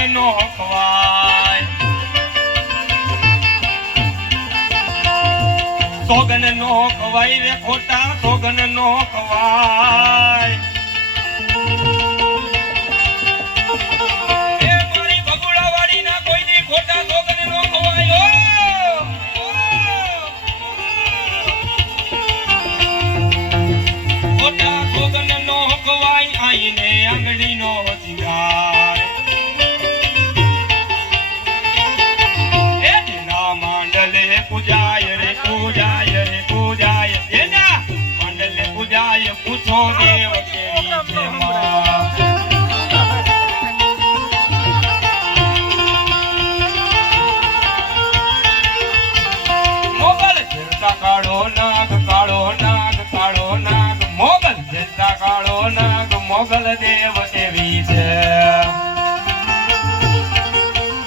સોગન નો ખવાય, સોગન નો ખવાય રે ખોટા સોગન નો ખવાય. એ મારી બગુડાવાડી ના કોઈની ખોટા સોગન નો ખવાય. ખોટા સોગન નો ખવાય આઈને આંગળી નો સિંગાર. એ દિના માંડલે પૂજાય રે પૂજાય રે પૂજાય, એના માંડલે પૂજાય પૂછો દેવ કેવી છે માં. મોગલ જેતા કાળો નાગ કાળો નાગ કાળો નાગ, મોગલ જેતા કાળો નાગ મોગલ દેવ એવી છે.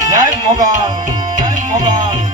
જય મોગલ જય મોગલ.